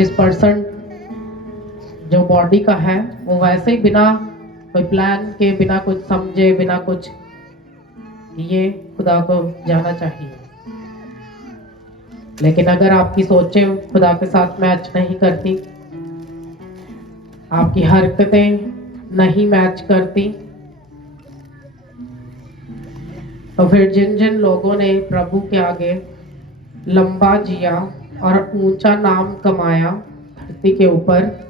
25% जो बॉडी का है वो वैसे ही बिना कोई प्लान के, बिना कुछ समझे, बिना कुछ ये खुदा को जाना चाहिए। लेकिन अगर आपकी सोचें खुदा के साथ मैच नहीं करती, आपकी हरकतें नहीं मैच करती, तो फिर जिन जिन लोगों ने प्रभु के आगे लंबा जिया और ऊंचा नाम कमाया धरती के ऊपर,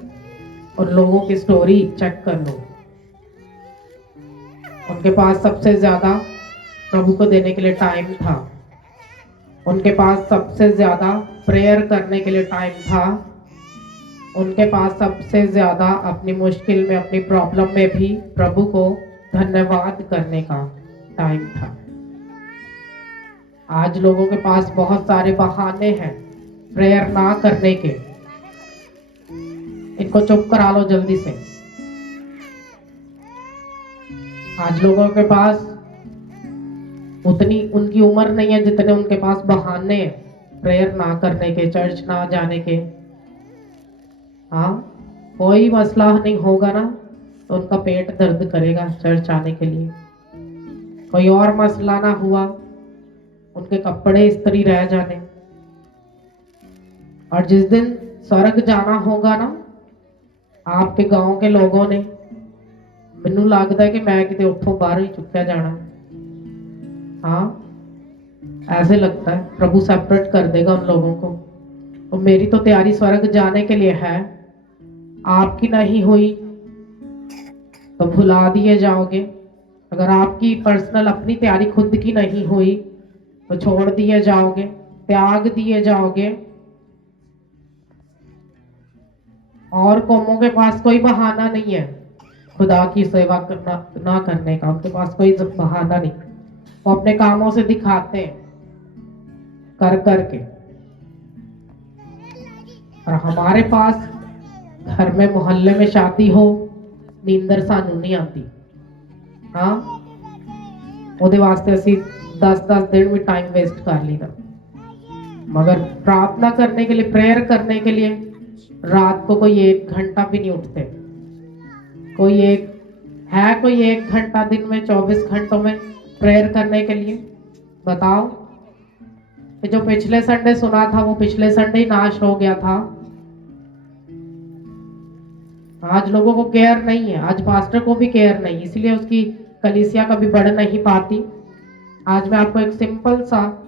उन लोगों की स्टोरी चेक कर लो। उनके पास सबसे ज्यादा प्रभु को देने के लिए टाइम था, उनके पास सबसे ज्यादा प्रेयर करने के लिए टाइम था, उनके पास सबसे ज्यादा अपनी मुश्किल में, अपनी प्रॉब्लम में भी प्रभु को धन्यवाद करने का टाइम था। आज लोगों के पास बहुत सारे बहाने हैं प्रेयर ना करने के। इनको चुप करा लो जल्दी से। आज लोगों के पास उतनी उनकी उम्र नहीं है जितने उनके पास बहाने हैं प्रेयर ना करने के, चर्च ना जाने के। हाँ, कोई मसला नहीं होगा ना तो उनका पेट दर्द करेगा चर्च आने के लिए। कोई और मसला ना हुआ, उनके कपड़े इस्त्री रह जाने। और जिस दिन स्वर्ग जाना होगा ना, आपके गांव के लोगों ने, मैनू लगता है कि मैं किते उठों बाहर ही चुक्या जाना। हाँ, ऐसे लगता है प्रभु सेपरेट कर देगा उन लोगों को। और मेरी तो तैयारी स्वर्ग जाने के लिए है, आपकी नहीं हुई तो भुला दिए जाओगे। अगर आपकी पर्सनल अपनी तैयारी खुद की नहीं हुई तो छोड़ दिए जाओगे, त्याग दिए जाओगे। और कौमों के पास कोई बहाना नहीं है खुदा की सेवा करना ना करने का, उनके पास कोई बहाना नहीं। वो अपने कामों से दिखाते हैं कर करके। और हमारे पास घर में मोहल्ले में शादी हो, नींदर सानू नहीं आती। हाँ, ਉਹਦੇ वास्ते ਅਸੀਂ 10-10 दिन भी टाइम वेस्ट कर लीदा। मगर प्रार्थना करने के लिए, प्रेयर करने के लिए रात को कोई 1 घंटा भी नहीं उठते। कोई एक घंटा दिन में 24 घंटों में प्रेयर करने के लिए? बताओ। जो पिछले संडे सुना था वो पिछले संडे ही नाश हो गया था। आज लोगों को केयर नहीं है, आज पास्टर को भी केयर नहीं, इसलिए उसकी कलीसिया कभी बढ़ नहीं पाती। आज मैं आपको एक सिंपल सा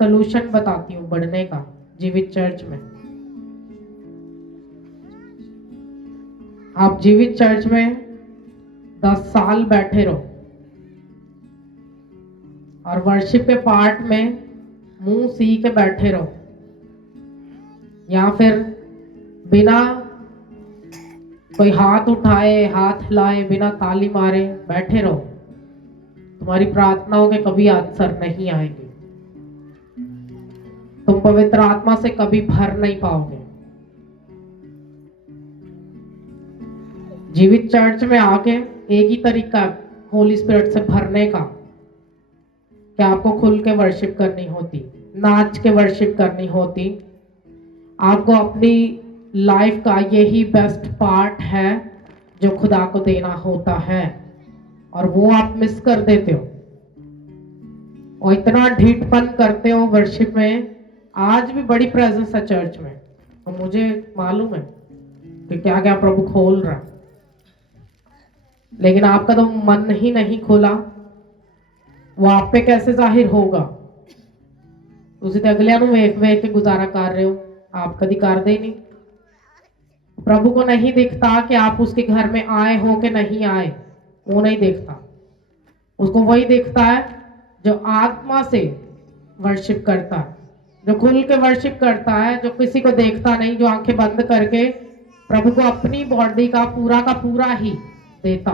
सलूशन बताती हूँ बढ़ने का जीवित चर्च में। आप जीवित चर्च में 10 साल बैठे रहो और वर्शिप के पार्ट में मुंह सी के बैठे रहो, या फिर बिना कोई हाथ उठाए, हाथ हिलाए, बिना ताली मारे बैठे रहो, तुम्हारी प्रार्थनाओं के कभी आंसर नहीं आएंगे। तुम पवित्र आत्मा से कभी भर नहीं पाओगे। जीवित चर्च में आके एक ही तरीका होली स्पिरिट से भरने का कि आपको खुल के वर्शिप करनी होती, नाच के वर्शिप करनी होती। आपको अपनी लाइफ का यही बेस्ट पार्ट है जो खुदा को देना होता है, और वो आप मिस कर देते हो और इतना ढीठपन करते हो वर्शिप में। आज भी बड़ी प्रेजेंस है चर्च में, और मुझे मालूम है कि क्या क्या प्रभु खोल रहा है, लेकिन आपका तो मन ही नहीं खुला। वो आप पे कैसे जाहिर होगा? ਤੁਸੀਂ ਤੇ ਅਗਲਿਆਂ ਨੂੰ ਵੇਖ ਵੇਖ के गुजारा कर रहे हो, आप कभी कर दे नहीं। प्रभु को नहीं दिखता कि आप उसके घर में आए हो कि नहीं आए, वो नहीं देखता। उसको वही दिखता है जो आत्मा से वर्शिप करता है, जो खुल के वर्शिप करता है, जो किसी को देखता नहीं, जो आंखें बंद करके प्रभु को अपनी बॉडी का पूरा ही देता।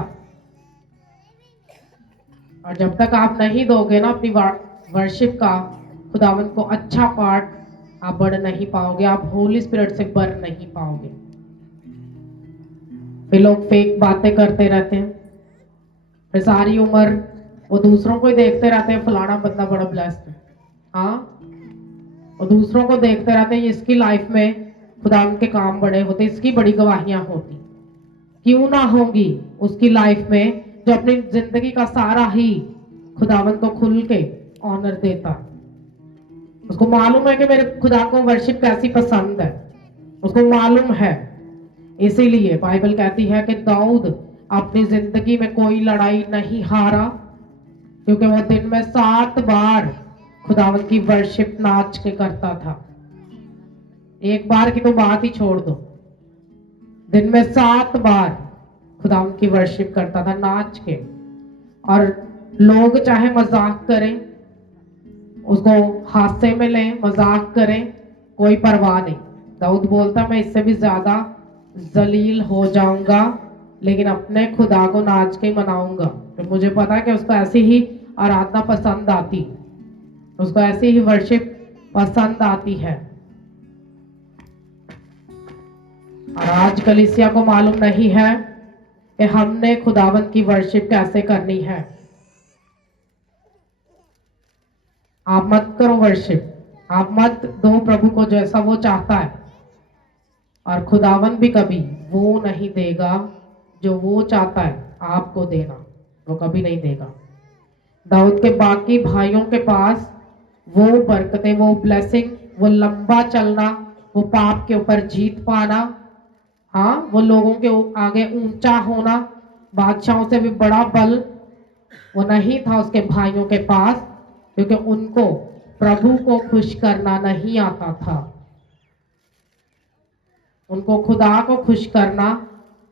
और जब तक आप नहीं दोगे ना अपनी वर्शिप का खुदावंत को अच्छा पार्ट, आप बढ़ नहीं पाओगे, आप होली स्पिरिट से बढ़ नहीं पाओगे। फिर लोग फेक बातें करते रहते हैं, फिर सारी उम्र वो दूसरों को ही देखते रहते हैं, फलाना बंदा बड़ा ब्लेस्ड है। हाँ, और दूसरों को देखते रहते हैं इसकी लाइफ में खुदा के काम बड़े होते, इसकी बड़ी गवाहियां होती। क्यों ना होंगी उसकी लाइफ में, जो अपनी जिंदगी का सारा ही खुदावन को खुल के ऑनर देता। उसको मालूम है कि मेरे खुदा को वर्शिप कैसी पसंद है, उसको मालूम है। इसीलिए बाइबल कहती है कि दाऊद अपनी जिंदगी में कोई लड़ाई नहीं हारा, क्योंकि वो दिन में 7 बार खुदावन की वर्शिप नाच के करता था। एक बार की तो बात ही छोड़ दो, दिन में 7 बार खुदावन की वर्शिप करता था नाच के। और लोग चाहे मजाक करें, उसको हादसे में लें, मजाक करें, कोई परवाह नहीं। दाऊद बोलता मैं इससे भी ज्यादा जलील हो जाऊंगा, लेकिन अपने खुदा को नाच के मनाऊंगा। तो मुझे पता है कि उसको ऐसी ही आराधना पसंद आती, उसको ऐसी ही वर्शिप पसंद आती है। और आज कलीसिया को मालूम नहीं है कि हमने खुदावंत की वर्शिप कैसे करनी है। आप मत करो वर्शिप, आप मत दो प्रभु को जैसा वो चाहता है, और खुदावन भी कभी वो नहीं देगा जो वो चाहता है आपको देना, वो कभी नहीं देगा। दाऊद के बाकी भाइयों के पास वो बरकतें, वो ब्लेसिंग, वो लंबा चलना, वो पाप के ऊपर जीत पाना, हाँ, वो लोगों के आगे ऊंचा होना, बादशाहों से भी बड़ा बल, वो नहीं था उसके भाइयों के पास, क्योंकि उनको प्रभु को खुश करना नहीं आता था। उनको खुदा को खुश करना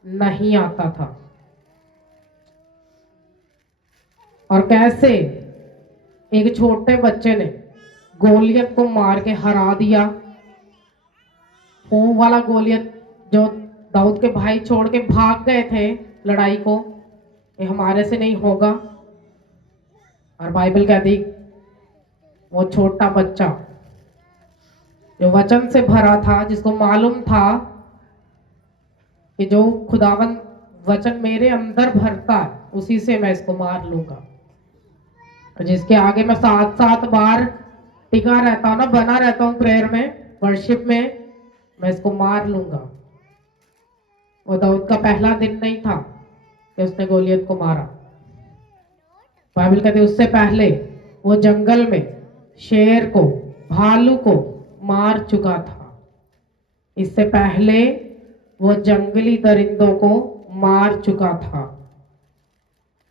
नहीं आता था। और कैसे एक छोटे बच्चे ने गोलियत को मार के हरा दिया। वो वाला गोलियत जो दाऊद के भाई छोड़ के भाग गए थे लड़ाई को, ये हमारे से नहीं होगा। और बाइबल कहती वो छोटा बच्चा जो वचन से भरा था, जिसको मालूम था कि जो खुदावन वचन मेरे अंदर भरता है उसी से मैं इसको मार लूंगा, और जिसके आगे मैं 7 बार टिका रहता हूं ना, बना रहता हूं प्रेयर में, वर्शिप में, मैं इसको मार लूंगा। वो दाऊद का पहला दिन नहीं था कि उसने गोलियत को मारा। बाइबल कहती है उससे पहले वो जंगल में शेर को, भालू को मार चुका था। इससे पहले वो जंगली दरिंदों को मार चुका था,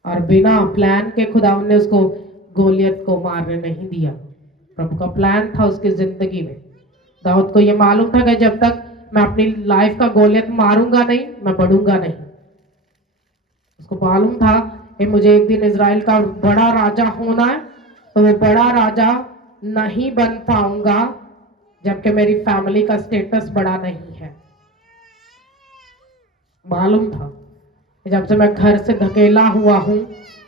और बिना प्लान के खुदा ने उसको गोलियत को मारने नहीं दिया। प्रभु का प्लान था उसकी जिंदगी में। दाऊद को ये मालूम था कि जब तक मैं अपनी लाइफ का गोलियत मारूंगा नहीं, मैं बढ़ूंगा नहीं। उसको मालूम था कि मुझे एक दिन इजराइल का बड़ा राजा होना है, तो वो बड़ा राजा नहीं बन पाऊंगा जबकि मेरी फैमिली का स्टेटस बड़ा नहीं है। मालूम था कि जब से मैं घर से धकेला हुआ हूं,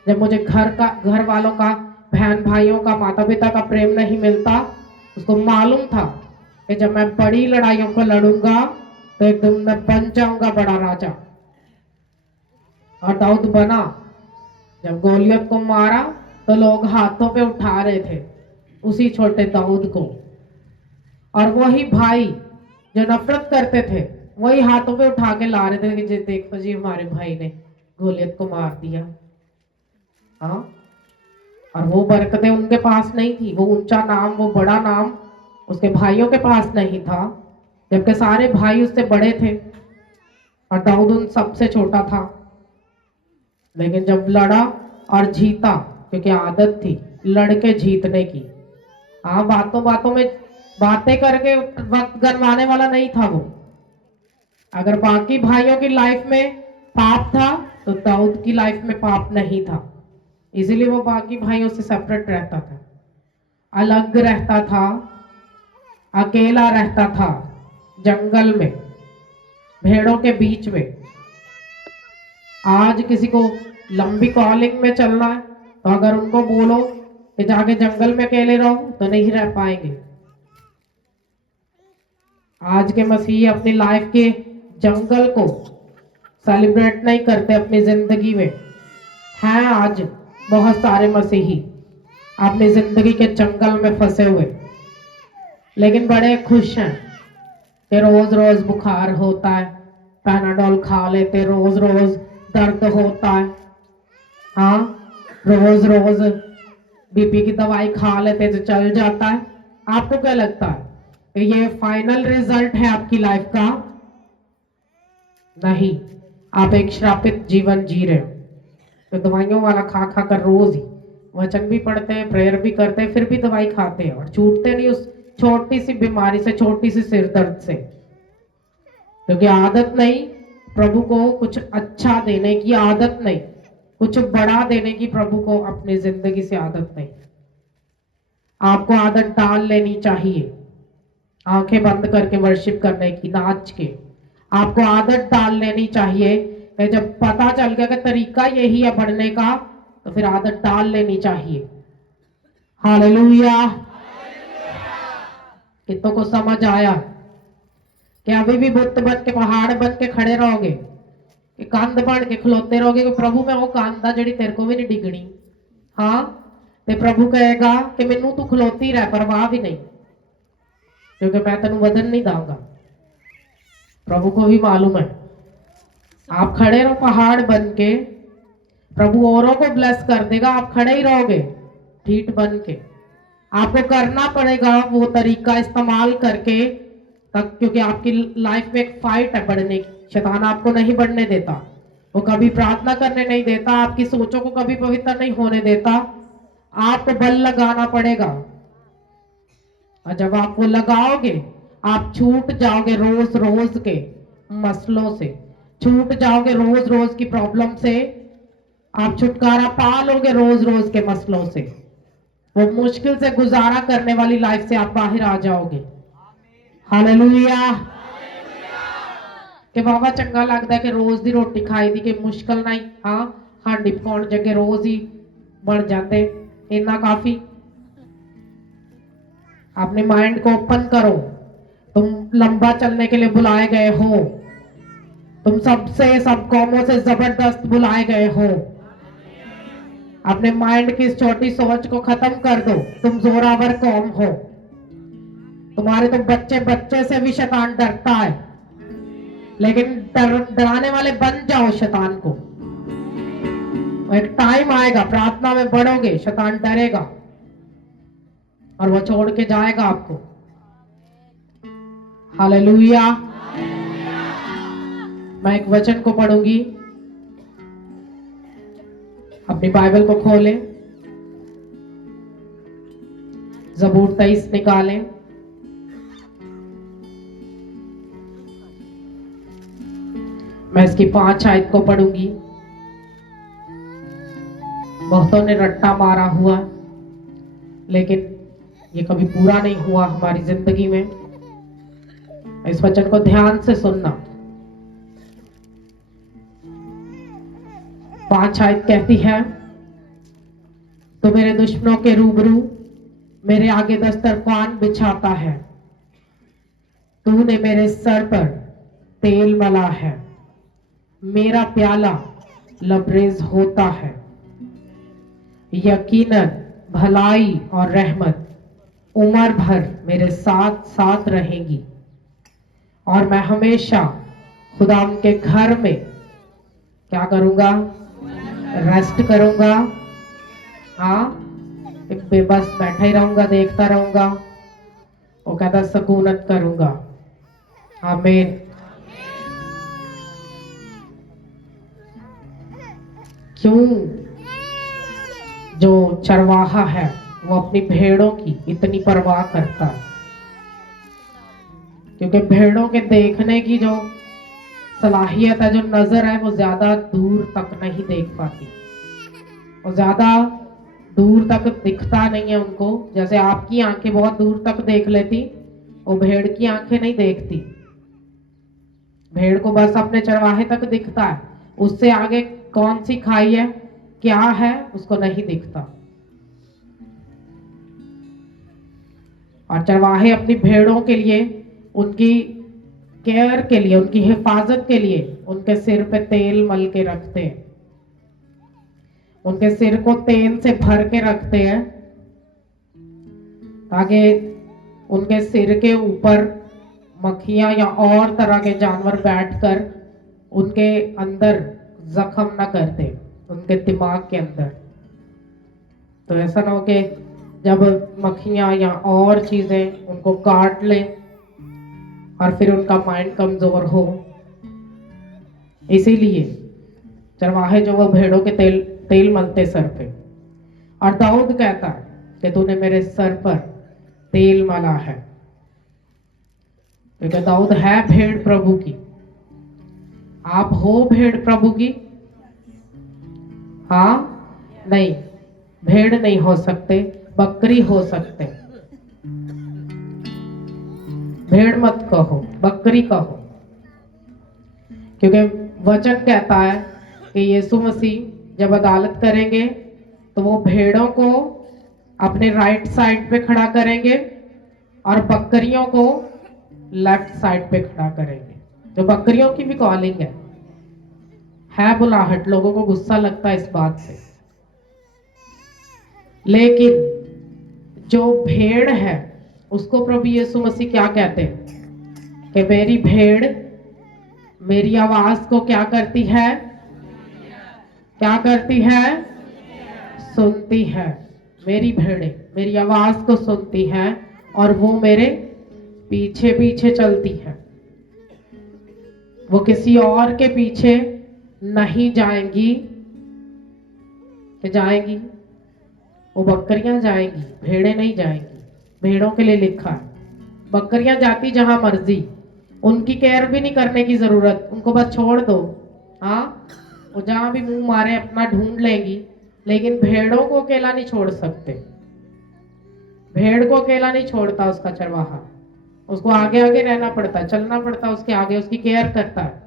जब मुझे घर वालों का, बहन भाइयों का, माता पिता का प्रेम नहीं मिलता, उसको मालूम था कि जब मैं बड़ी लड़ाइयों को लड़ूंगा तो एक दिन मैं बन जाऊंगा बड़ा राजा। और दाऊद बना। जब गोलियत को मारा तो लोग हाथों पे उठा रहे थे उसी छोटे दाऊद को, और वही भाई जो नफरत करते थे वही हाथों पे उठा के ला रहे थे कि देखो जी हमारे भाई ने गोलियत को मार दिया। हाँ, और वो बरकतें उनके पास नहीं थी, वो ऊंचा नाम, वो बड़ा नाम उसके भाइयों के पास नहीं था, जबकि सारे भाई उससे बड़े थे और दाऊद उन सबसे छोटा था। लेकिन जब लड़ा और जीता, क्योंकि आदत थी लड़के जीतने की, हाँ, बातों बातों में बातें करके वक्त गनवाने वाला नहीं था वो। अगर बाकी भाइयों की लाइफ में पाप था तो दाऊद की लाइफ में पाप नहीं था, इसीलिए वो बाकी भाइयों से सेपरेट रहता था, अलग रहता था, अकेला रहता था, जंगल में, भेड़ों के बीच में। आज किसी को लंबी कॉलिंग में चलना है तो अगर उनको बोलो कि जाके जंगल में अकेले रहो तो नहीं रह पाएंगे। आज के मसीही अपनी लाइफ के जंगल को सेलिब्रेट नहीं करते अपनी जिंदगी में। हैं आज बहुत सारे मसीही अपनी जिंदगी के जंगल में फंसे हुए, लेकिन बड़े खुश हैं, कि रोज रोज बुखार होता है, पैनाडोल खा लेते, रोज रोज दर्द होता है, हाँ, रोज रोज बीपी की दवाई खा लेते तो चल जाता है। आपको क्या लगता है कि ये फाइनल रिजल्ट है आपकी लाइफ का? नहीं, आप एक श्रापित जीवन जी रहे हो। तो दवाइयों वाला खा खा कर रोज ही वचन भी पढ़ते हैं, प्रेयर भी करते हैं, फिर भी दवाई खाते हैं और छूटते नहीं उस छोटी सी बीमारी से, छोटी सी सिर दर्द से, क्योंकि आदत नहीं प्रभु को कुछ अच्छा देने की, आदत नहीं कुछ बड़ा देने की, प्रभु को अपनी जिंदगी से आदत नहीं। आपको आदत डाल लेनी चाहिए आंखें बंद करके वर्शिप करने की, नाच के। आपको आदत डाल लेनी चाहिए कि जब पता चल गया कि तरीका यही है बढ़ने का, तो फिर आदत डाल लेनी चाहिए। हालेलुया। कितनों को समझ आया कि अभी भी बुत बन के, पहाड़ बन के खड़े रहोगे, कि कंध बन के खलोते रहोगे कि प्रभु मैं वो कंध जड़ी तेरे को भी नहीं डिगनी, हाँ, ते प्रभु कहेगा कि मैनू तू खलोती रह, परवाह भी नहीं, क्योंकि मैं तेन वधन नहीं दूंगा। प्रभु को भी मालूम है। आप खड़े रहो पहाड़ बन के, प्रभु औरों को ब्लेस कर देगा, आप खड़े ही रहोगे ठीक बन के। आपको करना पड़ेगा वो तरीका इस्तेमाल करके तक, क्योंकि आपकी लाइफ में एक फाइट है बढ़ने की। शैतान आपको नहीं बढ़ने देता, वो कभी प्रार्थना करने नहीं देता, आपकी सोचों को कभी पवित्र नहीं होने देता। आपको बल लगाना पड़ेगा, और जब आप वो लगाओगे आप छूट जाओगे रोज रोज के मसलों से, छूट जाओगे रोज रोज की प्रॉब्लम से, आप छुटकारा पा लोगे रोज रोज के मसलों से। वो मुश्किल से गुजारा करने वाली लाइफ से आप बाहर आ जाओगे। हालेलुया। कि बाबा चंगा लगता है कि रोज दी रोटी खाई दी, कि मुश्किल नहीं, हाँ, हांडी पकाउण जगे रोज ही बन जाते, इतना काफी। अपने माइंड को ओपन करो, तुम लंबा चलने के लिए बुलाए गए हो, तुम सबसे, सब कौमों से जबरदस्त बुलाए गए हो। अपने माइंड की इस छोटी सोच को खत्म कर दो, तुम जोरावर कौम हो। तुम्हारे तो बच्चे बच्चे से भी शैतान डरता है, लेकिन डराने वाले बन जाओ शैतान को। एक टाइम आएगा, प्रार्थना में बढ़ोगे, शैतान डरेगा और वो छोड़ के जाएगा आपको। हालेलुया। मैं एक वचन को पढ़ूंगी, अपनी बाइबल को खोलें, ज़बूर 23 निकालें। मैं इसकी 5 आयत को पढ़ूंगी। बहुतों ने रट्टा मारा हुआ, लेकिन ये कभी पूरा नहीं हुआ हमारी जिंदगी में। इस वचन को ध्यान से सुनना। 5 आयत कहती है, तो मेरे दुश्मनों के रूबरू मेरे आगे दस्तरखान बिछाता है, तूने मेरे सर पर तेल मला है, मेरा प्याला लबरेज होता है। यकीनन भलाई और रहमत उम्र भर मेरे साथ साथ रहेगी, और मैं हमेशा खुदा के घर में क्या करूंगा? रेस्ट करूंगा। हाँ, बेबस बैठा ही रहूंगा, देखता रहूंगा। वो कहता सकूनत करूंगा। आमीन। क्यों? जो चरवाहा है वो अपनी भेड़ों की इतनी परवाह करता है, क्योंकि भेड़ों के देखने की जो सलाहियत है, जो नजर है, वो ज्यादा दूर तक नहीं देख पाती, और ज्यादा दूर तक दिखता नहीं है उनको। जैसे आपकी आंखें बहुत दूर तक देख लेती, वो भेड़ की आंखें नहीं देखती। भेड़ को बस अपने चरवाहे तक दिखता है, उससे आगे कौन सी खाई है, क्या है, उसको नहीं दिखता। और चरवाहे अपनी भेड़ों के लिए, उनकी केयर के लिए, उनकी हिफाजत के लिए उनके सिर पे तेल मल के रखते हैं, उनके सिर को तेल से भर के रखते हैं, ताकि उनके सिर के ऊपर मक्खियां या और तरह के जानवर बैठकर उनके अंदर जख्म न करते, उनके दिमाग के अंदर। तो ऐसा ना हो कि जब मक्खियां या और चीजें उनको काट ले और फिर उनका माइंड कमजोर हो। इसीलिए चरवाहे जो वो भेड़ों के तेल तेल मलते सर पे, और दाऊद कहता कि तूने मेरे सर पर तेल मला है, क्योंकि दाऊद है भेड़ प्रभु की। आप हो भेड़ प्रभु की? हाँ नहीं, भेड़ नहीं हो सकते, बकरी हो सकते। भेड़ मत कहो, बकरी कहो, क्योंकि वचन कहता है कि यीशु मसीह जब अदालत करेंगे तो वो भेड़ों को अपने राइट साइड पे खड़ा करेंगे और बकरियों को लेफ्ट साइड पे खड़ा करेंगे। जो बकरियों की भी कॉलिंग है बुलाहट, लोगों को गुस्सा लगता है इस बात से, लेकिन जो भेड़ है उसको प्रभु यीशु मसीह क्या कहते हैं कि मेरी भेड़ मेरी आवाज को क्या करती है? क्या करती है? सुनती है। मेरी भेड़ें मेरी आवाज को सुनती हैं और वो मेरे पीछे पीछे चलती है। वो किसी और के पीछे नहीं जाएंगी। कि जाएंगी? वो बकरियां जाएंगी, भेड़ें नहीं जाएंगी। भेड़ों के लिए लिखा है, बकरियां जाती जहां मर्जी, उनकी केयर भी नहीं करने की जरूरत, उनको बस छोड़ दो। हाँ, वो जहां भी मुंह मारे अपना ढूंढ लेंगी, लेकिन भेड़ों को अकेला नहीं छोड़ सकते। भेड़ को अकेला नहीं छोड़ता उसका चरवाहा, उसको आगे आगे रहना पड़ता है, चलना पड़ता है उसके आगे, उसकी केयर करता है,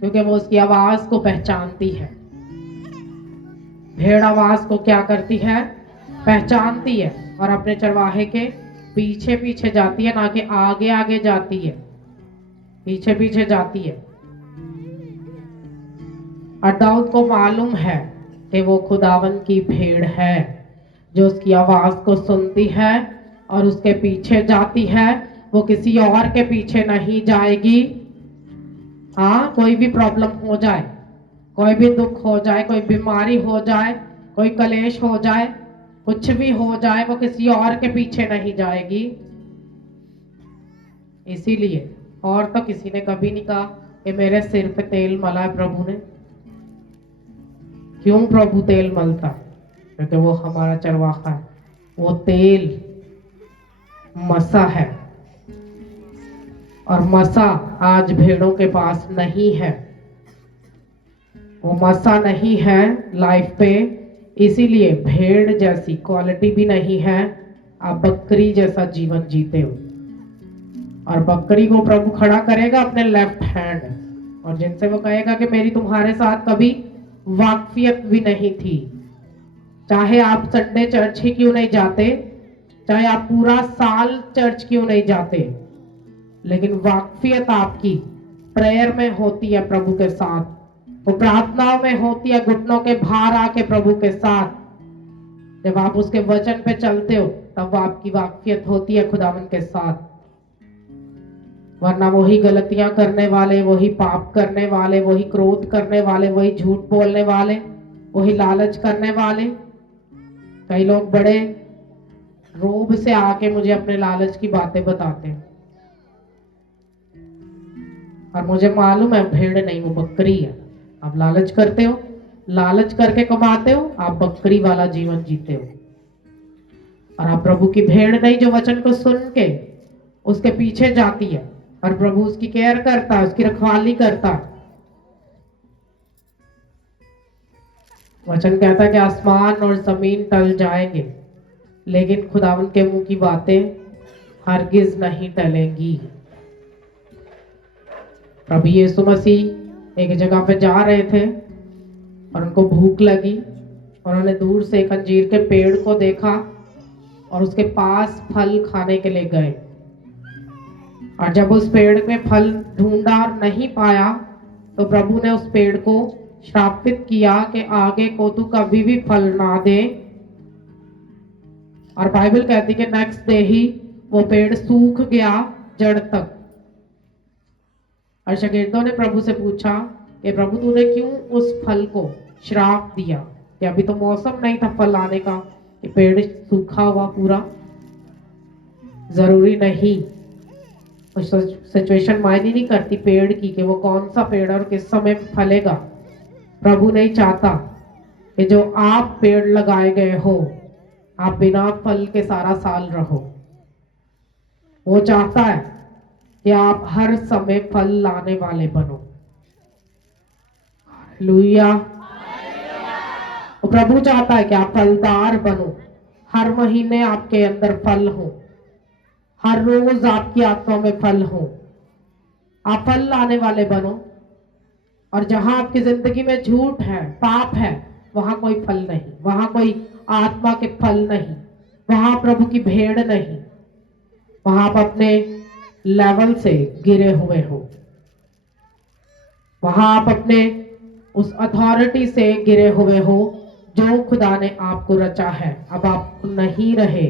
क्योंकि वो उसकी आवाज को पहचानती है। भेड़ आवाज को क्या करती है? पहचानती है और अपने चरवाहे के पीछे पीछे जाती है, ना कि आगे आगे जाती है, पीछे पीछे जाती है। और दाऊद को मालूम है कि वो खुदावन की भेड़ है जो उसकी आवाज को सुनती है और उसके पीछे जाती है। वो किसी और के पीछे नहीं जाएगी। हाँ, कोई भी प्रॉब्लम हो जाए, कोई भी दुख हो जाए, कोई बीमारी हो जाए, कोई कलेश हो जाए, कुछ भी हो जाए, वो किसी और के पीछे नहीं जाएगी। इसीलिए और तो किसी ने कभी नहीं कहा कि मेरे सिर पे तेल मला है प्रभु ने। क्यों प्रभु तेल मलता? क्योंकि वो हमारा चरवाहा है। वो तेल मसा है, और मसा आज भेड़ों के पास नहीं है। वो मसा नहीं है लाइफ पे, इसीलिए भेड़ जैसी क्वालिटी भी नहीं है। आप बकरी जैसा जीवन जीते हो, और बकरी को प्रभु खड़ा करेगा अपने लेफ्ट हैंड, और जिनसे वो कहेगा कि मेरी तुम्हारे साथ कभी वाकफियत भी नहीं थी, चाहे आप संडे चर्च ही क्यों नहीं जाते, चाहे आप पूरा साल चर्च क्यों नहीं जाते, लेकिन वाकफियत आपकी प्रेयर में होती है प्रभु के साथ, वो प्रार्थनाओं में होती है, घुटनों के भार आके प्रभु के साथ। जब आप उसके वचन पे चलते हो तब आपकी वाकफियत होती है खुदावन के साथ। वरना वही गलतियां करने वाले, वही पाप करने वाले, वही क्रोध करने वाले, वही झूठ बोलने वाले, वही लालच करने वाले। कई लोग बड़े रोब से आके मुझे अपने लालच की बातें बताते हैं, और मुझे मालूम है भेड़ नहीं, वो बकरी है। आप लालच करते हो, लालच करके कमाते हो, आप बकरी वाला जीवन जीते हो। और आप प्रभु की भेड़ नहीं जो वचन को सुन के उसके पीछे जाती है और प्रभु उसकी केयर करता है, उसकी रखवाली करता है। वचन कहता है कि आसमान और जमीन टल जाएंगे, लेकिन खुदावन के मुंह की बातें हरगिज नहीं टलेंगी। प्रभु यीशु मसीह एक जगह पे जा रहे थे और उनको भूख लगी, उन्होंने दूर से एक अंजीर के पेड़ को देखा और उसके पास फल खाने के लिए गए। और जब उस पेड़ में फल ढूंढा और नहीं पाया तो प्रभु ने उस पेड़ को श्रापित किया कि आगे को तू कभी भी फल ना दे। और बाइबल कहती कि नेक्स्ट डे ही वो पेड़ सूख गया जड़ तक। और शागिर्दों ने प्रभु से पूछा कि प्रभु तूने क्यों उस फल को श्राप दिया, कि अभी तो मौसम नहीं था फल आने का, कि पेड़ सूखा हुआ पूरा। जरूरी नहीं, सिचुएशन मायने नहीं करती पेड़ की कि वो कौन सा पेड़ और किस समय फलेगा। प्रभु नहीं चाहता कि जो आप पेड़ लगाए गए हो आप बिना फल के सारा साल रहो। वो चाहता है कि आप हर समय फल लाने वाले बनो। हालेलुया। वो प्रभु चाहता है कि आप फलदार बनो, हर महीने आपके अंदर फल हो, हर रोज आपकी आत्मा में फल हो, आप फल लाने वाले बनो। और जहां आपकी जिंदगी में झूठ है, पाप है, वहां कोई फल नहीं, वहां कोई आत्मा के फल नहीं, वहां प्रभु की भेड़ नहीं, वहां आप अपने लेवल से गिरे हुए हो, वहां आप अपने उस अथॉरिटी से गिरे हुए हो जो खुदा ने आपको रचा है। अब आप नहीं रहे,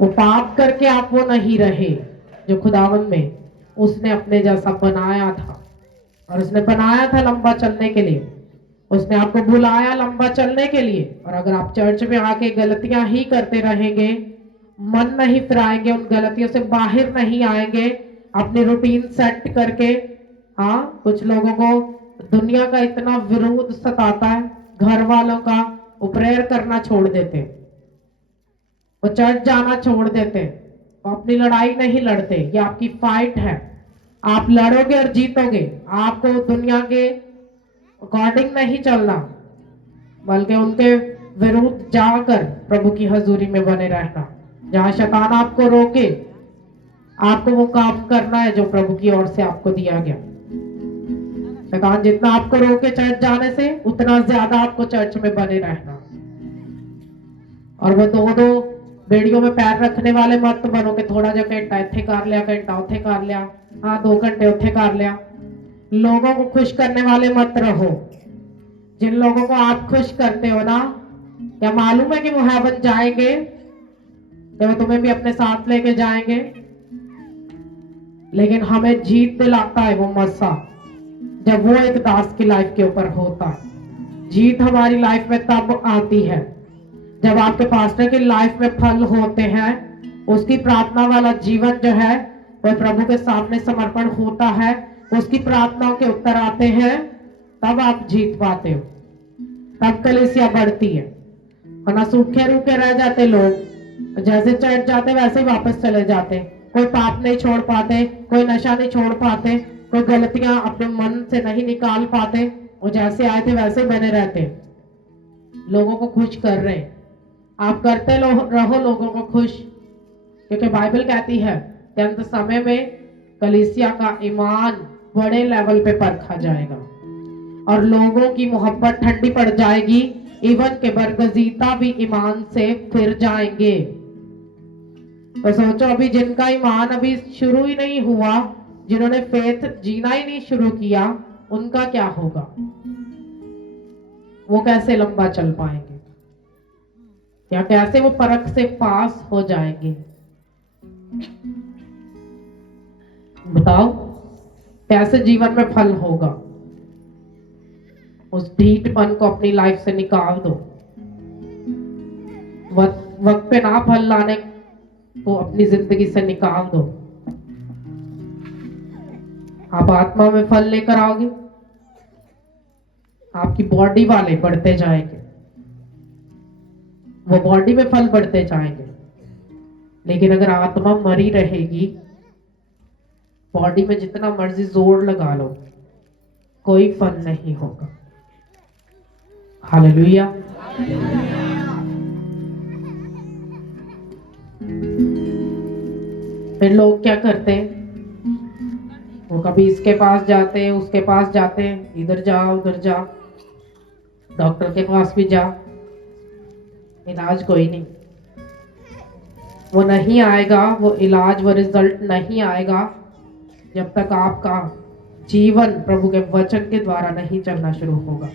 वो पाप करके आप वो नहीं रहे जो खुदावन में उसने अपने जैसा बनाया था। और उसने बनाया था लंबा चलने के लिए, उसने आपको बुलाया लंबा चलने के लिए। और अगर आप चर्च में आके गलतियां ही करते रहेंगे, मन नहीं फिराएंगे, उन गलतियों से बाहर नहीं आएंगे, अपनी रूटीन सेट करके। हाँ, कुछ लोगों को दुनिया का इतना विरोध सताता है, घर वालों का, वो प्रेयर करना छोड़ देते, वो चर्च जाना छोड़ देते, वो अपनी लड़ाई नहीं लड़ते। ये आपकी फाइट है, आप लड़ोगे और जीतोगे। आपको दुनिया के अकॉर्डिंग नहीं चलना, बल्कि उनके विरुद्ध जाकर प्रभु की हजूरी में बने रहना। जहां शैतान आपको रोके, आपको वो काम करना है जो प्रभु की ओर से आपको दिया गया। शैतान जितना आपको रोके चर्च जाने से, उतना ज्यादा आपको चर्च में बने रहना। और वो दो बेड़ियों में पैर रखने वाले मत बनो कि थोड़ा जो घंटा इत्थे कर लिया, घंटा उथे कर लिया, हाँ 2 घंटे उथे कर लिया। लोगों को खुश करने वाले मत रहो। जिन लोगों को आप खुश करते हो ना, क्या मालूम है कि वो हेवन जाएंगे, तो वो तुम्हें भी अपने साथ लेके जाएंगे। लेकिन हमें जीत दिलाता है वो मसा, जब वो एक दास की लाइफ के ऊपर होता है। जीत हमारी लाइफ में तब आती है जब आपके पास्टर की लाइफ में फल होते हैं, उसकी प्रार्थना वाला जीवन जो है वह प्रभु के सामने समर्पण होता है, उसकी प्रार्थनाओं के उत्तर आते हैं, तब आप जीत पाते हो, तब कलीसिया बढ़ती है। वरना सूखे रूखे रह जाते लोग, जैसे चर्च जाते वैसे ही वापस चले जाते। कोई पाप नहीं छोड़ पाते, कोई नशा नहीं छोड़ पाते, कोई गलतियां अपने मन से नहीं निकाल पाते, वो जैसे आए थे वैसे बने रहते। लोगों को खुश कर रहे हैं, आप करते रहो लोगों को खुश, क्योंकि बाइबल कहती है कि अंत समय में कलीसिया का ईमान बड़े लेवल पे परखा जाएगा और लोगों की मोहब्बत ठंडी पड़ जाएगी। इवन के बरगजीता भी ईमान से फिर जाएंगे। तो सोचो, अभी जिनका ईमान अभी शुरू ही नहीं हुआ, जिन्होंने फेथ जीना ही नहीं शुरू किया, उनका क्या होगा? वो कैसे लंबा चल पाएंगे? या कैसे वो परख से पास हो जाएंगे? बताओ, कैसे जीवन में फल होगा? उस ढीठपन को अपनी लाइफ से निकाल दो। वक्त पे ना फल लाने को अपनी जिंदगी से निकाल दो। आप आत्मा में फल लेकर आओगे, आपकी बॉडी वाले बढ़ते जाएंगे, वो बॉडी में फल बढ़ते जाएंगे। लेकिन अगर आत्मा मरी रहेगी, बॉडी में जितना मर्जी जोर लगा लो, कोई फल नहीं होगा। हालेलुया। फिर लोग क्या करते हैं? वो कभी इसके पास जाते हैं, उसके पास जाते हैं, इधर जाओ उधर जाओ, डॉक्टर के पास भी जाओ, इलाज कोई नहीं। वो नहीं आएगा, वो इलाज, वो रिजल्ट नहीं आएगा जब तक आपका जीवन प्रभु के वचन के द्वारा नहीं चलना शुरू होगा।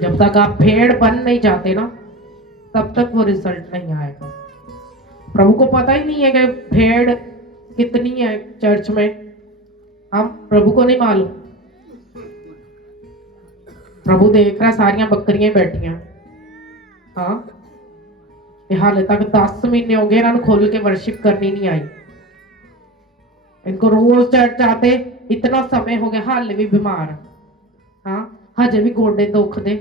जब तक आप भेड़ बन नहीं जाते ना, तब तक वो रिजल्ट नहीं आएगा। प्रभु को पता ही नहीं है कि भेड़ कितनी है चर्च में, हम प्रभु को नहीं मालूम। प्रभु देख रहा सारियां बकरियां बैठियां। हाँ, हाले तक 10 महीने हो गए इन्होंने खोल के वर्शिप करनी नहीं आई। इनको रोज चर्च आते इतना समय हो गया, हाले भी बीमार। हाँ, हजे भी गोडे दुख दे।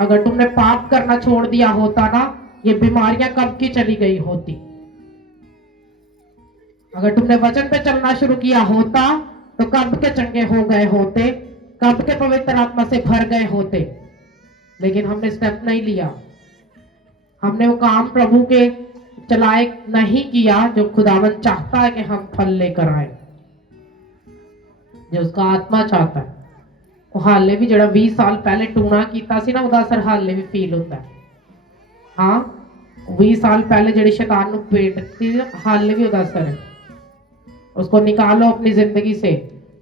अगर तुमने पाप करना छोड़ दिया होता ना, ये बीमारियां कब की चली गई होती। अगर तुमने वचन पे चलना शुरू किया होता तो कब के चंगे हो गए होते, कब के पवित्र आत्मा से भर गए होते। लेकिन हमने स्टेप नहीं लिया, हमने वो काम प्रभु के चलाए नहीं किया जो खुदावन चाहता है कि हम फल लेकर आए, जो उसका आत्मा चाहता है। वो हाले भी जड़ा 20 साल पहले टूणा कीता सी ना, ਉਹਦਾ असर हाले भी फील होता है। हाँ, 20 साल पहले जड़ी शैतान ਨੂੰ पेटती हाले भी ਉਹਦਾ असर है। उसको निकालो अपनी जिंदगी से,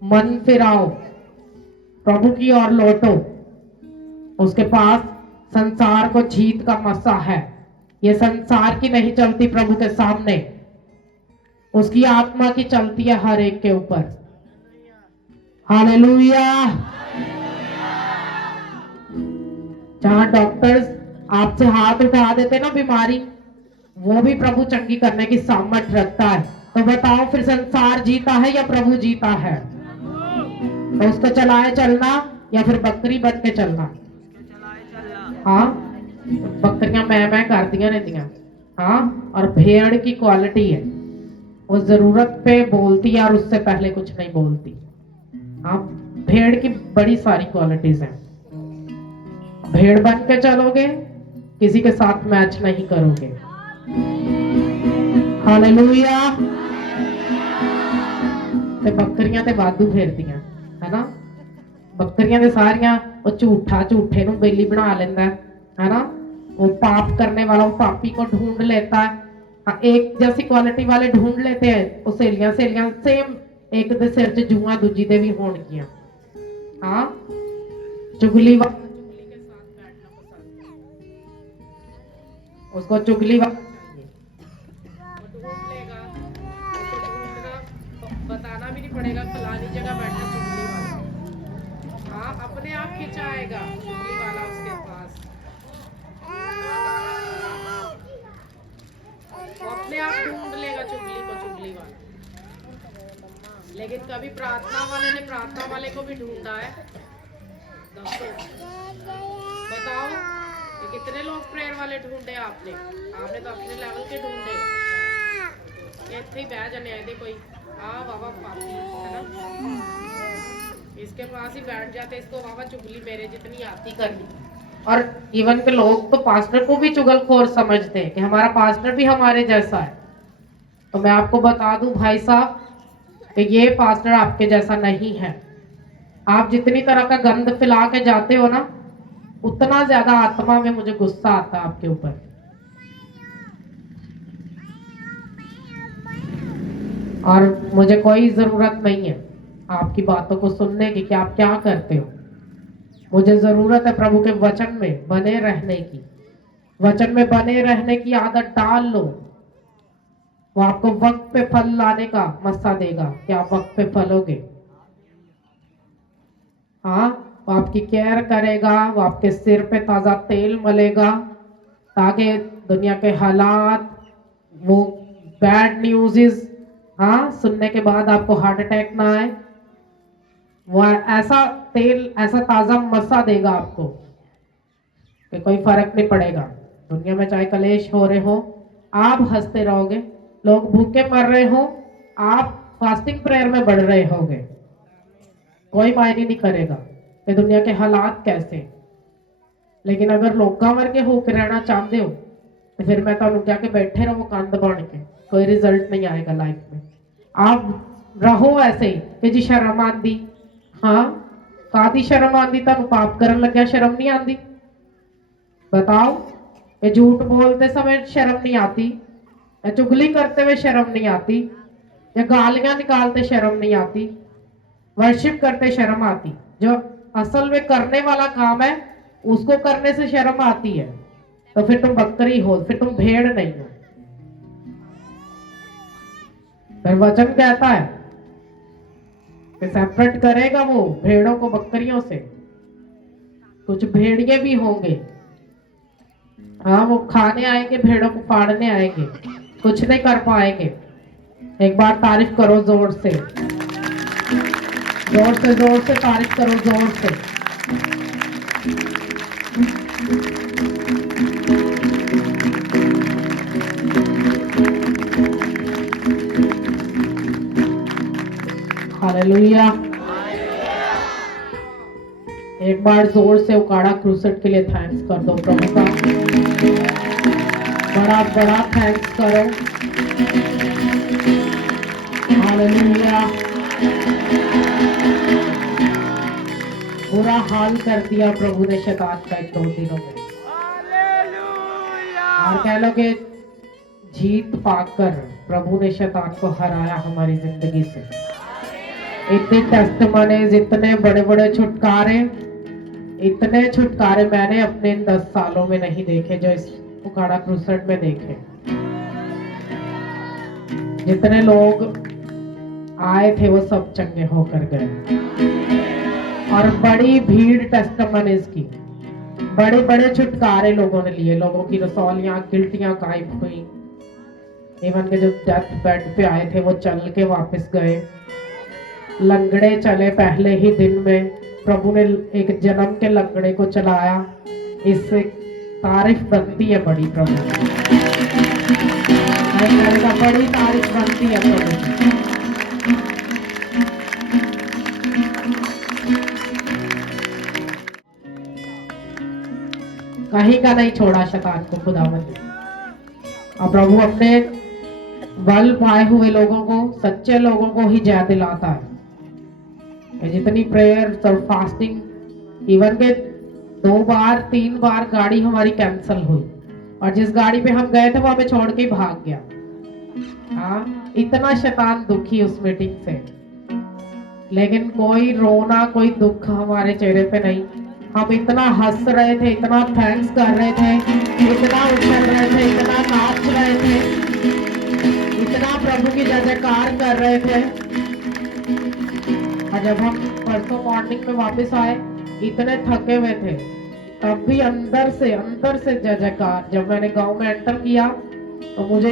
मन फिराओ, प्रभु की ओर लौटो। उसके पास संसार को जीत का मसा है। ये संसार की नहीं चलती प्रभु के सामने, उसकी आत्मा की चलती है हर एक के ऊपर। हालेलुया। जहां डॉक्टर्स आपसे हाथ उठा देते ना बीमारी, वो भी प्रभु चंगी करने की सामर्थ रखता है। तो बताओ फिर संसार जीता है या प्रभु जीता है? तो उसको चलाए चलना या फिर बकरी बन के चलना? हाँ, बकरियां मैं कर दिया रहतियां। हाँ, और भेड़ की क्वालिटी है, वो जरूरत पे बोलती है और उससे पहले कुछ नहीं बोलती। हाँ, भेड़ की बड़ी सारी क्वालिटीज हैं। भेड़ बन के चलोगे, किसी के साथ मैच नहीं करोगे। हालेलुया। ते बकरियां ते वाधू फेरदियां है ना। बकरियां ते सारियां वो झूठे नु बेली बना लेंदा है ना। वो पाप करने वाला वो पापी को ढूंढ लेता है। हाँ, एक जैसी क्वालिटी वाले ढूंढ लेते हैं। वो सहेलियां सेम, एक दे सिर च जूआं दूजी दे भी होणगियां। हाँ, चुगली के साथ बैठना पसंद है। उसको चुगली चाहिए, ढूंढ लेगा, उसको ढूंढना बताना भी नहीं पड़ेगा फलानी जगह बैठा चुगली वाला। हाँ, अपने आप खिंचाएगा चुगली वाला उसके पास, वो अपने आप ढूंढ लेगा चुगली को, चुगली वाला। लेकिन कभी प्रार्थना वाले ने प्रार्थना वाले को भी ढूंढा है? बताओ, ये कितने लोग प्रेयर वाले ढूंढे आपने? आपने तो अपने लेवल के ढूंढे। ये इतने ही बह जाने आए थे कोई, वावा पापी है ना, इसके पास ही बैठ जाते, इसको वावा चुगली मेरे जितनी आती करनी। और इवन के लोग तो पास्टर को भी चुगलखोर समझते हैं कि हमारा पास्टर भी हमारे जैसा है। तो मैं आपको बता दूं भाई साहब कि ये पास्टर आपके जैसा नहीं है। आप जितनी तरह का गंद फैला के जाते हो ना, उतना ज्यादा आत्मा में मुझे गुस्सा आता है आपके ऊपर। और मुझे कोई जरूरत नहीं है आपकी बातों को सुनने की कि आप क्या करते हो। मुझे जरूरत है प्रभु के वचन में बने रहने की। वचन में बने रहने की आदत डाल लो, वो आपको वक्त पे फल लाने का मसा देगा कि आप वक्त पे फलोगे। हाँ, वो आपकी केयर करेगा, वो आपके सिर पे ताजा तेल मलेगा ताकि दुनिया के हालात, वो बैड न्यूज़, हाँ, सुनने के बाद आपको हार्ट अटैक ना आए। वो ऐसा तेल, ऐसा ताजा मसा देगा आपको कि कोई फर्क नहीं पड़ेगा। दुनिया में चाहे कलेश हो रहे हो, आप हंसते रहोगे। लोग भूखे मर रहे हो, आप फास्टिंग प्रेयर में बढ़ रहे होगे। कोई मायने नहीं करेगा कि दुनिया के हालात कैसे। लेकिन अगर लोग वर्गे होकर रहना चाहते हो तो फिर मैं तुहानू क्या कि बैठे रहो कंध बन के, कोई रिजल्ट नहीं आएगा लाइफ में। आप रहो ऐसे कि जी शर्म आंदी। हाँ, कादी शर्म आंदी? तुहानू पाप करन लग्या शर्म नहीं आंदी? बताओ, ये झूठ बोलते समय शर्म नहीं आती? या चुगली करते हुए शर्म नहीं आती? या गालियां निकालते शर्म नहीं आती? वर्शिप करते शर्म आती? जो असल में करने वाला काम है उसको करने से शर्म आती है, तो फिर तुम बकरी हो, फिर तुम भेड़ नहीं हो। फिर वचन कहता है कि सेपरेट करेगा वो भेड़ों को बकरियों से। कुछ भेड़िए भी होंगे, हाँ, वो खाने आएंगे, भेड़ों को फाड़ने आएंगे, कुछ नहीं कर पाएंगे। एक बार तारीफ करो जोर से, जोर से, जोर से तारीफ करो, जोर से। हालेलुया। एक बार जोर से उकाड़ा क्रूसेट के लिए थैंक्स कर दो प्रभु का, बड़ा बड़ा थैंक्स करो। हालेलुया। बुरा हाल कर दिया प्रभु ने शैतान का इन 2 दिनों में। और कह लो कि जीत पाकर प्रभु ने शैतान को हराया हमारी जिंदगी से। इतने टेस्टिमनीज, इतने बड़े बड़े छुटकारे, इतने छुटकारे मैंने अपने इन 10 सालों में नहीं देखे जो इस उकाड़ा क्रूसेट में देखे। जितने लोग आए थे वो सब चंगे होकर गए, और बड़ी भीड़ टेस्टिमनीज की, बड़े बड़े छुटकारे लोगों ने लिए। लोगों की रसौलियां, गिल्टियां गायब हुई। इवन के जो डेथ बेड पे आए थे वो चल के वापस गए। लंगड़े चले पहले ही दिन में, प्रभु ने एक जन्म के लंगड़े को चलाया। इससे तारीफ बनती है बड़ी प्रभु, बड़ी तारीफ बनती है प्रभु। कहीं का नहीं छोड़ा शैतान को खुदावंद। और प्रभु अपने बल पाए हुए लोगों को, सच्चे लोगों को ही जय दिलाता है। जितनी प्रेयर और फास्टिंग, इवन के 2 बार 3 बार गाड़ी हमारी कैंसिल हुई, और जिस गाड़ी पे हम गए थे वो हमें छोड़ के भाग गया। हाँ, इतना शैतान दुखी उस मीटिंग से, लेकिन कोई रोना, कोई दुख हमारे चेहरे पे नहीं। हम इतना हंस रहे थे, इतना थैंक्स कर रहे थे, इतना उछल रहे थे, इतना नाच रहे थे, इतना प्रभु की जय जयकार कर रहे थे। और जब हम परसों मॉर्निंग में वापस आए, इतने थके हुए थे, तब भी अंदर से जय जयकार। जब मैंने गांव में एंटर किया तो मुझे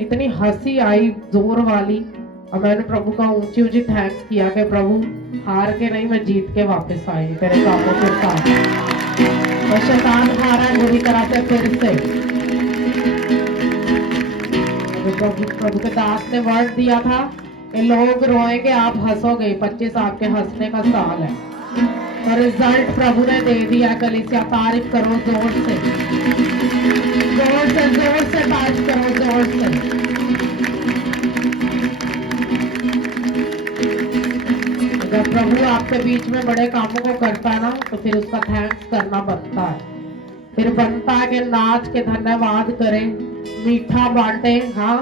इतनी हंसी आई जोर वाली, और मैंने प्रभु का ऊंची ऊंची थैंक्स किया कि प्रभु हार के नहीं, मैं जीत के वापस आई तेरे कामों के साथ। और शैतान हारा बुरी तरह से फिर से। प्रभु के दास ने वर्ड दिया था कि लोग रोएंगे, आप हंसोगे। 25 आपके हंसने का साल है, और रिजल्ट प्रभु ने दे दिया। कलीसिया तारीफ करो जोर से, जोर से, जोर से तारीफ करो, जोर से। जब प्रभु आपके बीच में बड़े कामों को करता है ना, तो फिर उसका थैंक्स करना बनता है। फिर बनता है कि नाच के धन्यवाद करें, मीठा बांटे। हाँ,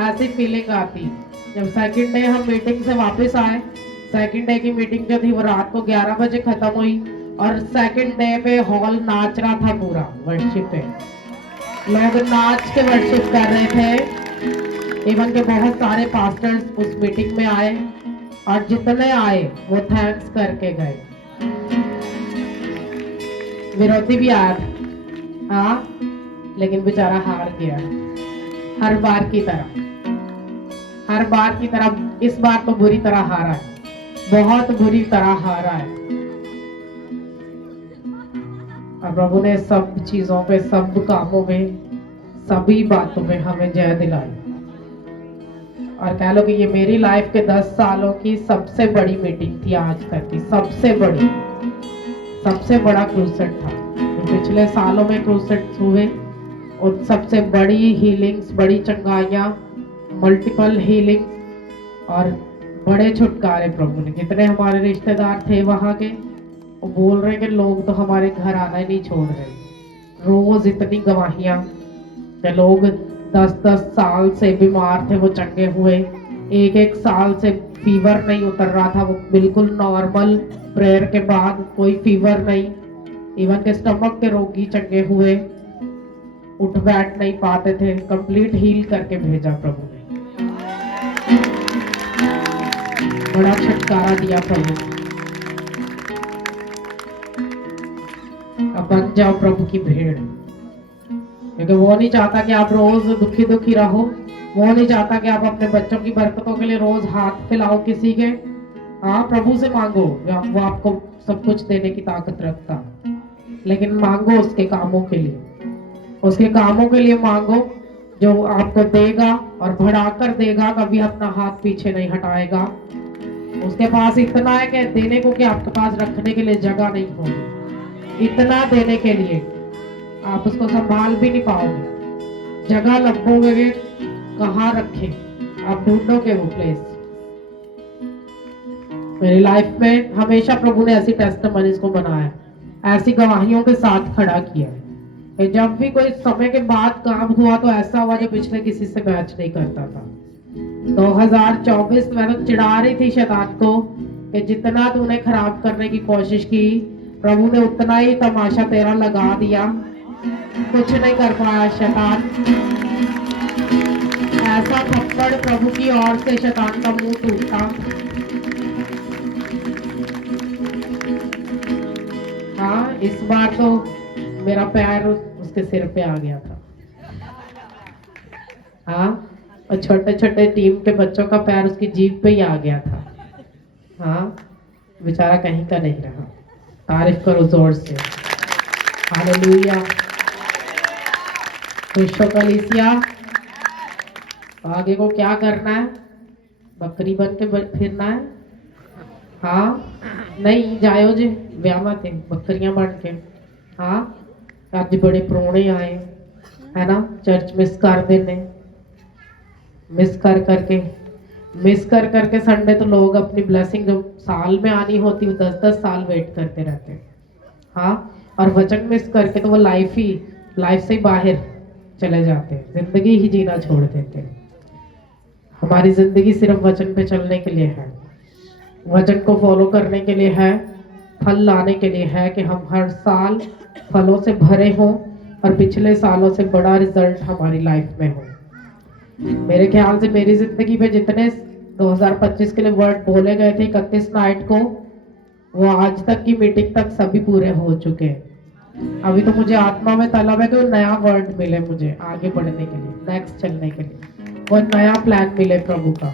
ऐसी फीलिंग आती। जब सेकंड डे हम मीटिंग से वापस आए, सेकंड डे की मीटिंग जो थी वो रात को 11 बजे खत्म हुई, और सेकंड डे पे हॉल नाच रहा था पूरा वर्शिप पे। लोग नाच के वर्शिप कर रहे थे। इवन के बहुत सारे पास्टर्स उस मीटिंग में आए, और जितने आए वो थैंक्स करके गए। विरोधी भी आया था, हाँ, लेकिन बेचारा हार गया। हर बार की तरह, हर बार की तरह इस बार तो बुरी तरह हारा है, बहुत बुरी तरह हारा है। और प्रभु ने सब चीजों पे, सब कामों में, सभी बातों में हमें जय दिलाई। और कह लो कि ये मेरी लाइफ के 10 सालों की सबसे बड़ी मीटिंग थी आज तक की, सबसे बड़ी, सबसे बड़ा क्रूसेट था। पिछले सालों में क्रूसेट हुए, और सबसे बड़ी हीलिंग्स, बड़ी चंगाइयाँ, मल्टीपल हीलिंग्स और बड़े छुटकारे प्रभु ने। जितने हमारे रिश्तेदार थे वहां के, वो बोल रहे कि लोग तो हमारे घर आना ही नहीं छोड़ रहे। रोज इतनी गवाहियां कि लोग 10-10 साल से बीमार थे, वो चंगे हुए। 1-1 साल से फीवर नहीं उतर रहा था, वो बिल्कुल नॉर्मल, प्रेयर के बाद कोई फीवर नहीं। इवन के स्टमक के रोगी चंगे हुए, उठ बैठ नहीं पाते थे, कंप्लीट हील करके भेजा प्रभु ने। बड़ा छुटकारा दिया प्रभु। अब बन जाओ प्रभु की भेड़, क्योंकि वो नहीं चाहता कि आप रोज दुखी दुखी रहो। वो नहीं चाहता कि आप अपने बच्चों की बरकतों के लिए रोज हाथ फैलाओ किसी के। हाँ, प्रभु से मांगो, वो आपको सब कुछ देने की ताकत रखता, लेकिन मांगो उसके कामों के लिए, उसके कामों के लिए मांगो, जो आपको देगा और बढ़ाकर देगा, कभी अपना हाथ पीछे नहीं हटाएगा। उसके पास इतना है कि देने को कि आपके पास रखने के लिए जगह नहीं होगी, इतना देने के लिए आप उसको संभाल भी नहीं पाओगे, जगह लगोगे कहाँ रखे, आप ढूंढोगे वो प्लेस। मेरी लाइफ में हमेशा प्रभु ने ऐसी टेस्टिमनीज को बनाया, ऐसी गवाहियों के साथ खड़ा किया है कि जब भी कोई समय के बाद काम हुआ तो ऐसा हुआ जो पिछले किसी से मैच नहीं करता था। 2024 में तो चिढ़ा रही थी शैतान को कि जितना तूने खराब करने की कोशिश की, प्रभु ने उतना ही तमाशा तेरा लगा दिया, कुछ नहीं कर पाया शैतान। ऐसा थप्पड़ प्रभु की ओर से शैतान का मुंह टूटा। हाँ, इस बार तो मेरा पैर उसके सिर पे आ गया था। हाँ, और छोटे छोटे टीम के बच्चों का पैर उसकी जीभ पे ही आ गया था। हाँ, बेचारा कहीं का नहीं रहा। तारीफ करो जोर से, हालेलुया। खुश हो कलीसिया। आगे को क्या करना है? बकरी बन के फिरना है? हाँ, नहीं जायो जे ब्याह थे बकरियां बन के। हाँ, आज बड़े प्रोणे आए है ना, चर्च मिस कर देने, मिस कर करके संडे तो लोग अपनी ब्लेसिंग जो साल में आनी होती है 10-10 साल वेट करते रहते हैं। हाँ, और वचन मिस करके तो वो लाइफ से ही बाहर चले जाते हैं, जिंदगी ही जीना छोड़ देते हैं। हमारी जिंदगी सिर्फ वचन पे चलने के लिए है, वचन को फॉलो करने के लिए है, फल लाने के लिए है कि हम हर साल फलों से भरे हों और पिछले सालों से बड़ा रिजल्ट हमारी लाइफ में हो। मेरे ख्याल से मेरी जिंदगी में जितने 2025 के लिए वर्ड बोले गए थे 31 नाइट को, वो आज तक की मीटिंग तक सभी पूरे हो चुके हैं। अभी तो मुझे आत्मा में तलब है कि नया वर्ड मिले मुझे आगे बढ़ने के लिए, नेक्स्ट चलने के लिए, वो नया प्लान मिले प्रभु का।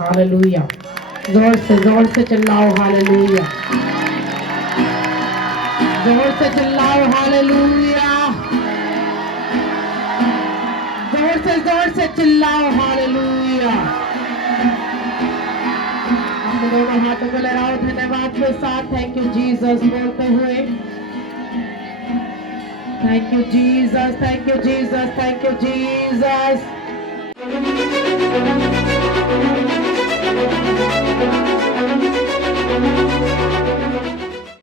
हालेलुया। जोर से चिल्लाओ हालेलुया, जोर से चिल्लाओ हालेलुया, जोर से चिल्लाओ हालेलुया। हम दोनों हाथों को लहराओ धन्यवाद के साथ। थैंक यू जीसस बोलते हुए, thank you Jesus, thank you Jesus, thank you Jesus.